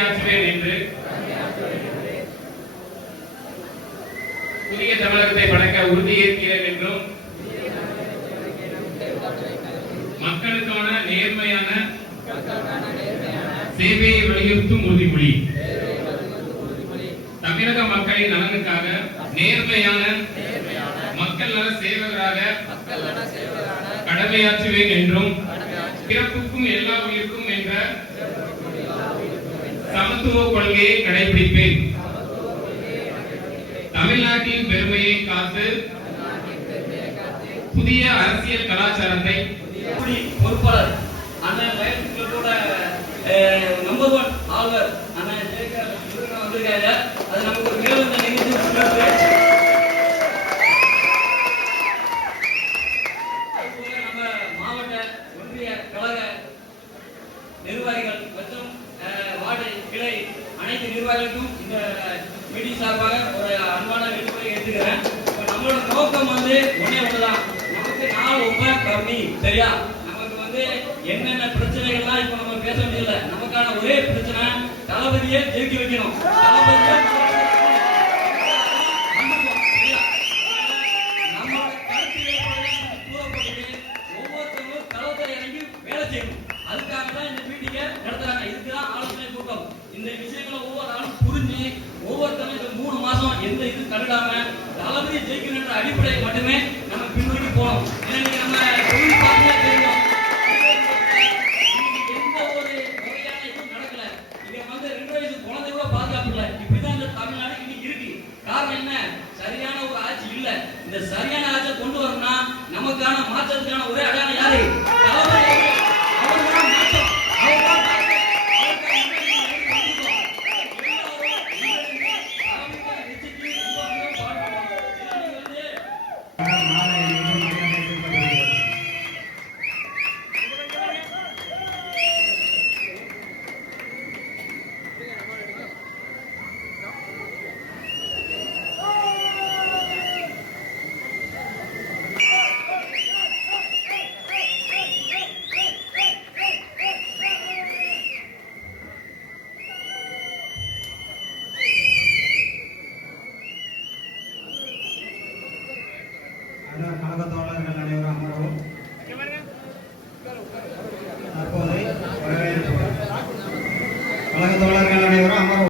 கடமையாற்றுவேன் என்று புதிய தமிழகத்தை படைக்க உறுதியேற்கிறேன் என்றும் மக்களுக்கான நேர்மையான சேவையை வலியுறுத்தும் உறுதிமொழி. தமிழக மக்களின் நலனுக்காக நேர்மையான மக்கள் நல சேவகராக கடமையாற்றுவேன் என்றும் பிறப்புக்கும் எல்லா உயிருக்கும் என்ற சமத்துவ கொள்கையை கடைபிடிப்பேன். தமிழ்நாட்டின் பெருமையை காத்து புதிய அரசியல் கலாச்சாரத்தை பொறுப்பாளர் அண்ணன் வயசுக்கு கூட நம்பர் 1 ஆளுநர் அண்ணன் வந்திருக்காங்க. அது நமக்கு ஒரு மேலும் நம்ம மாவட்ட ஒன்றிய கழக நிர்வாகிகள் மற்றும் வார்டு கிளை அனைத்து நிர்வாகிகளுக்கும் இந்த மீட்டிங் சார்பாக ஒரு அன்பான வேண்டுகோளை ஏற்றுக்கிறேன். நம்மளோட நோக்கம் ஒன்னே ஒண்ணுதான், நமக்கு நாள் ரொம்ப கம்மி, சரியா? நமக்கு என்னென்ன பிரச்சனைகள்லாம் இப்ப நம்ம பேச முடியல. நமக்கான ஒரே பிரச்சனை தளபதியை ஜெயிக்க வைக்கணும். நம்மளோட கருத்து ஒவ்வொருத்தரும் களத்தில் இறங்கி வேலை செய்யணும். அதுக்காக தான் இந்த மீட்டிங்கை நடத்துறாங்க. இதுக்குதான் ஆலோசனை கூட்டம். இந்த விஷயங்களை ஒவ்வொரு ஆளும் புரிஞ்சு ஒவ்வொருத்தரும் இந்த 3 மாசம் எந்த இது தடுக்காம தளபதியை ஜெயிக்கணுன்ற அடிப்படையை மட்டுமே நம்ம பின்னோக்கி போகணும். ஏன்னா நீங்க நம்ம தொழில் பார்த்தா தெரியும், எந்த ஒரு முறையான இதுவும் நடக்கல. இங்க 2 வயசு குழந்தை கூட பாதுகாப்பு இல்லை. இப்படிதான் இந்த தமிழ்நாடு இன்னைக்கு இருக்கு. காரணம் என்ன? சரியான ஒரு ஆட்சி இல்ல. இந்த சரியான ஆட்சியை கொண்டு வரணும்னா நமக்கான மாற்றத்துக்கான ஒரே அடையாளம் யாரு? தளபதி. கழக தோழர்கள் அனைவரும் அமரவும். தற்போது கழக தோழர்கள் அனைவரும் அமரவும்.